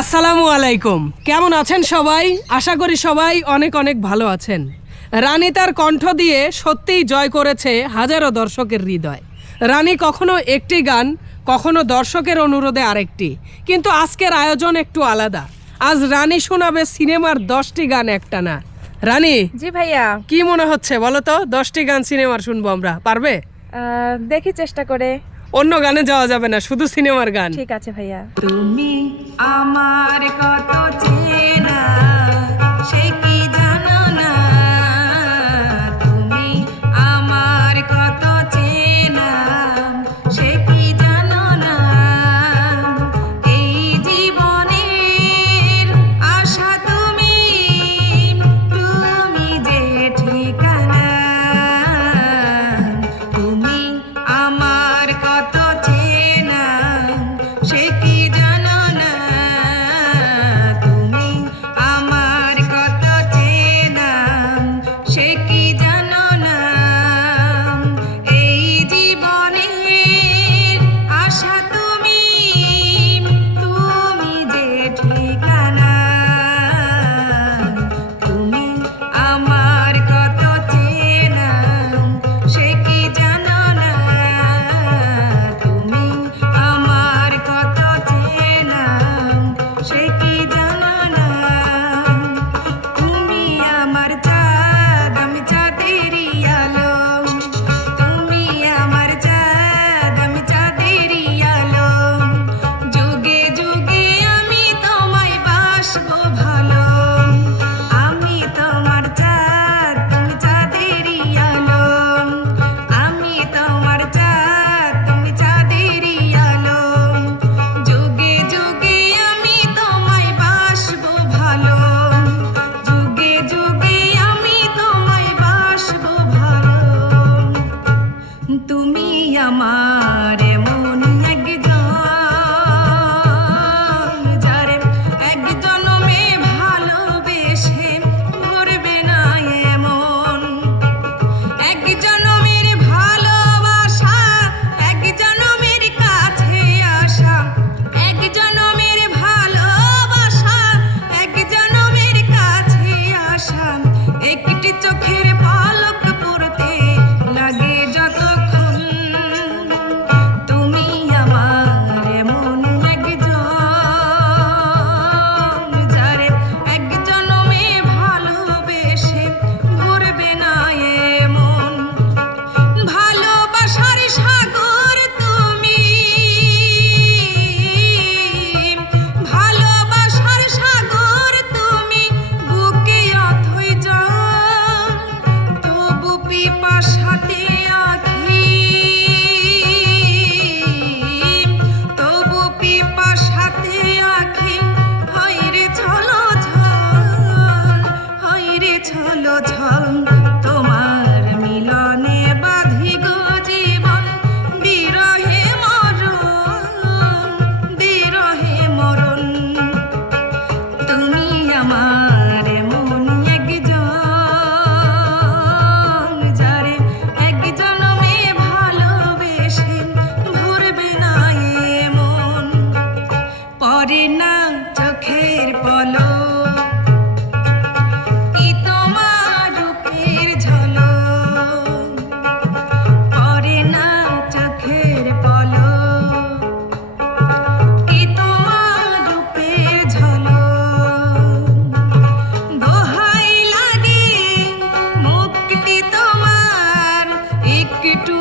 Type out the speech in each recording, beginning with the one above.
আসসালামু আলাইকুম। কেমন আছেন সবাই? আশা করি সবাই অনেক অনেক ভালো আছেন। রানী তার কণ্ঠ দিয়ে সত্যিই জয় করেছে হাজারো দর্শকের হৃদয়। রানী কখনো একটি গান, কখনো দর্শকের অনুরোধে আরেকটি, কিন্তু আজকের আয়োজন একটু আলাদা। আজ রানী শোনাবে সিনেমার 10টি গান একটানা। রানী, জি ভাইয়া। কি মনে হচ্ছে বলো তো? 10টি গান সিনেমার শুনবো আমরা, পারবে? দেখি চেষ্টা করে। অন্য গানে যাওয়া যাবে না, শুধু সিনেমার গান। ঠিক আছে ভাইয়া। তুমি আমার কত চেনা সে কি জানো না, তুমি আমার কত চেনা সে কি জানো না, এই জীবনের আশা তুমি, তুমি যে ঠিকানা, তুমি আমার কত চেনা সে কি জানো না, তুমি আমার কত চেনা সে কি জানো না, এই জীবনের আশা তুমি, তুমি যে ঠিকানা, তুমি আমার কত চেনা সে কি জানো না, তুমি আমার কত চেনা সে কি জানো না, তুমি আমার চাঁদ আমি চাঁদেরই আলো, তুমি আমার চাঁদ আমি চাঁদেরই আলো, যুগে যুগে আমি তোমায় বাসবো ভালো, আমি তোমার চাঁদ তুমি চাঁদেরই আলো, আমি তোমার চাঁদ তুমি চাঁদেরই আলো, যুগে যুগে আমি তোমায় বাসবো ভালো, যুগে যুগে আমি তোমায় বাসবো ভালো, তুমি আমার এমন একজন যারে এক জনমে ভালোবেসে ভরবে না এমন, এক জনমের ভালোবাসা, এক জনমের কাছে আসা, এক জনমের ভালোবাসা, এক জনমের কাছে আসা, একটি চোখের পলক পড়তে লাগে যতক্ষণ, তুমি আমার এমন একজন যারে এক জনমে ভালোবেসে ভরবে না এমন, ভালোবাসার সাগর তুমি, ভালোবাসার সাগর তুমি, বুকে অথই জল, তবু পিপাসাতে আঁখি, তবু পিপাসাতে আঁখি, হায়রে ছলো ছল, হায়রে ছলো ছল, তোমার মিলনে বাঁধি গো জীবন, বিরহে মরণ, বিরহে মরণ, তুমি আমার এমন একজন যারে এক জনমে ভালোবেসে ভরবে না এমন, পরে না চোখের পলক, কি তোমার রূপের ঝলক, পরে না চোখের পলক, কি তোমার রূপের ঝলক, দোহাই লাগে মুক্তি তোমার, একটু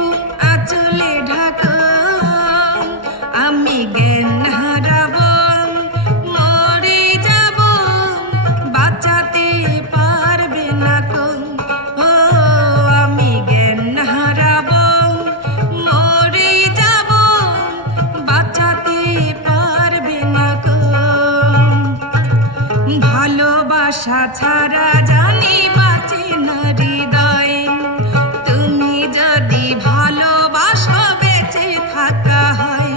আঁচলে ঢাকা, আমি জ্ঞান হারাব, মরে যাব, বাঁচাতে পারবে না কো, ও আমি জ্ঞান হারাব, মরে যাব, বাঁচাতে পারবে না কো, ভালোবাসা ছাড়া জানি বাঁচে না হৃদয়, তুমি যদি ভালোবাসো বেঁচে থাকা হয়,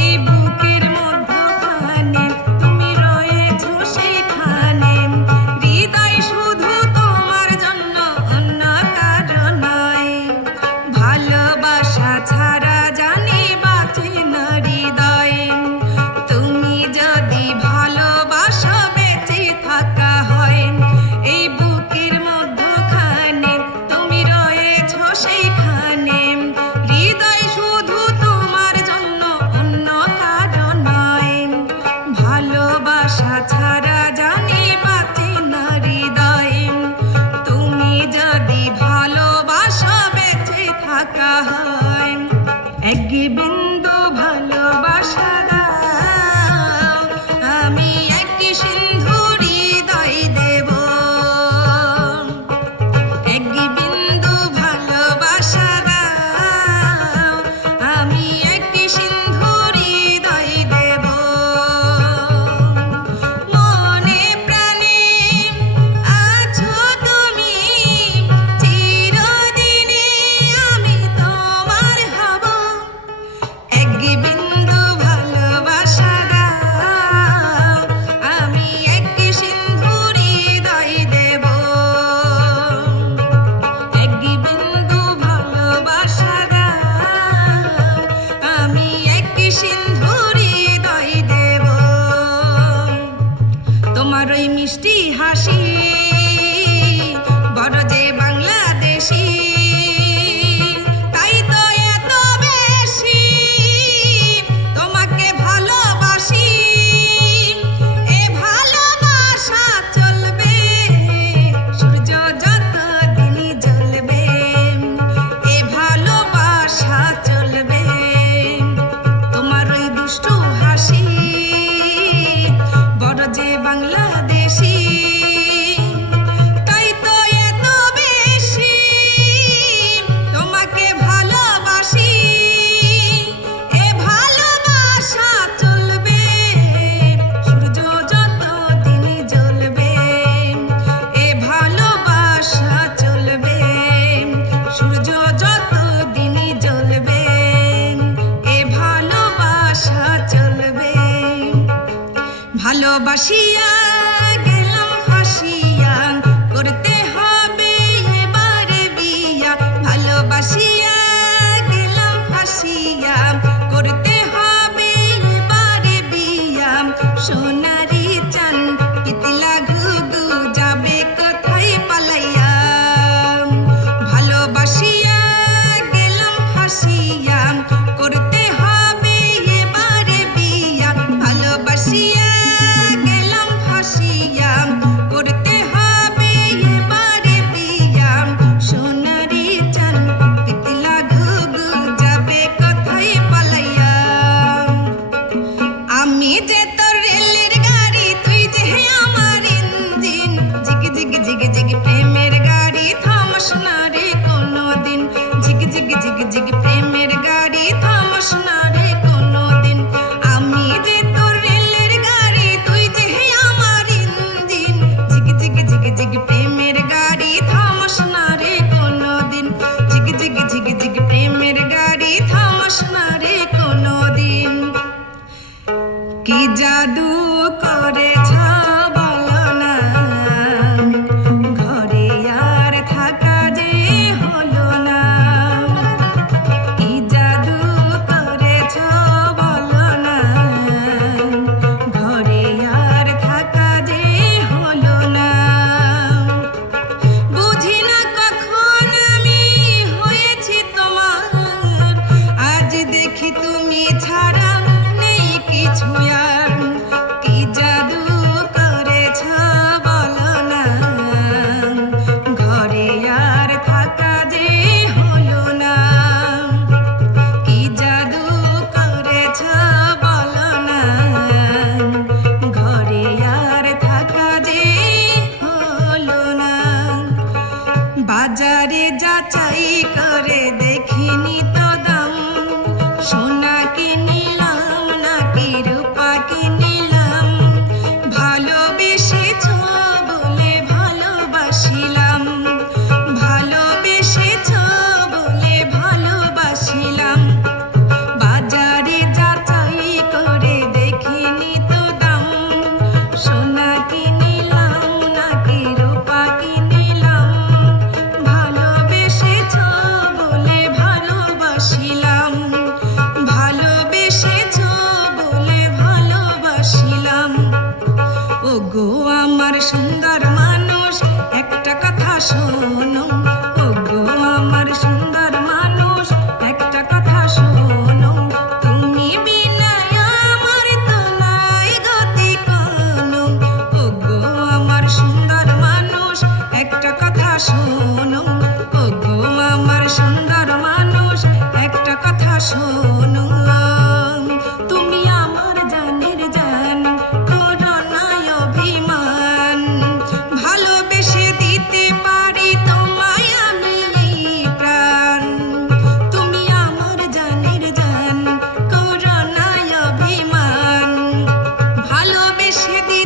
এই বুকের মধ্যখানে তুমি রয়েছো সেখানে, হৃদয় শুধু তোমার জন্য অন্য কারো নয়, ভালোবাসা ছাড়া জানি বাঁচে না হৃদয়, তুমি যদি ভালো ভালোবাসা ছাড়া জানি বাঁচে না হৃদয় তুমি যদি ভালোবাসা বেঁচে থাকা হয় এক বিন্দু ভালোবাসা দাও আমি এক সিন্ধু হৃদয় দেব এক বিন্দু ভালোবাসা দাও আমি এক সিন্ধু হৃদয় দেব মনে প্রাণে আছো তুমি চিরদিনে আমি তোমার হব এক বিন্দু ভালোবাসা দাও আমি এক সিন্ধু হৃদয় দেব এক বিন্দু ভালোবাসা দাও আমি এক সিন্ধু হৃদয় দেব তোমার ওই মিষ্টি হাসি বড় যে বাংলাদেশি তাই তো এত বেশি তোমাকে ভালোবাসি এ ভালোবাসা চলবে সূর্য যত দিন জ্বলবে এ ভালোবাসা চলবে তোমার ওই দুষ্টু হাসি বড় যে বাংলাদেশি তাই তো এত বেশি তোমাকে ভালোবাসি এ ভালোবাসা চলবে সূর্য যত দিন জ্বলবে এ ভালোবাসা চলবে সূর্য যত দিন জ্বলবে এ ভালোবাসা চলবে ভালোবাসিয়া গেলাম ফাঁসিয়া করতে হবে এবারে বিয়া ভালোবাসিয়া গেলাম ফাঁসিয়া করতে হবে এবারে বিয়া সোনারি চান পিতলা ঘুঘু যাবে কোথায় পালাইয়া ভালোবাসিয়া গেলাম ফাঁসিয়া করতে হবে এবারে বিয়া ভালোবাসিয়া গেলাম ফাঁসিয়া করতে হবে এবারে বিয়া সোনারি চান পিতলা ঘুঘু যাবে কোথায় পালাইয়া আমি যে তোর রেলের গাড়ি তুই যে আমার ইঞ্জিন জিগ জিগ জিগ জিগ প্রেমের গাড়ি থামস না রে কোনোদিন জিগ জিগ জিগ জিগ প্রেমের গাড়ি থামস না রে কোনোদিন আমি যে তোর রেলের গাড়ি তুই যে আমার ইঞ্জিন জিগ জিগ জিগ জিগ প্রেমের গাড়ি থামস না রে কোনোদিন জিগ জিগ জিগ জিগ প্রেমের গাড়ি থামস না রে কোনোদিন কি জাদু করেছ বলো না ঘরে আর থাকা যে হলো না কি জাদু করেছ বলো না ঘরে আর থাকা যে হলো না বুঝি না কখন আমি হয়েছি তোমার আজ দেখি তুমি ছাড়া নেই কিছু আর কি জাদু করেছ বলো না ঘরে আর থাকা যে হলো না কি জাদু করেছ বলো না ঘরে আর থাকা যে হলো না বাজারে যাচাই করে দেখিনি তো দাম সোনা কিনিলাম নাকি রূপা কিনিলাম ভালোবেসেছ বলে ভালোবাসিলাম ভালোবেসেছ বলে ভালোবাসিলাম বাজারে যাচাই করে দেখিনি তো দাম সোনা কিনিলাম নাকি রূপা কিনিলাম ভালোবেসেছ বলে ভালোবাসিলাম ভালোবেসেছ বলে ভালোবাসিলাম ও গো আমার সুন্দর মানুষ একটা কথা শোনো ও গো আমার সুন্দর মানুষ একটা কথা শোনো তুমি বিনা আমার তো নাই গতি মেহেদি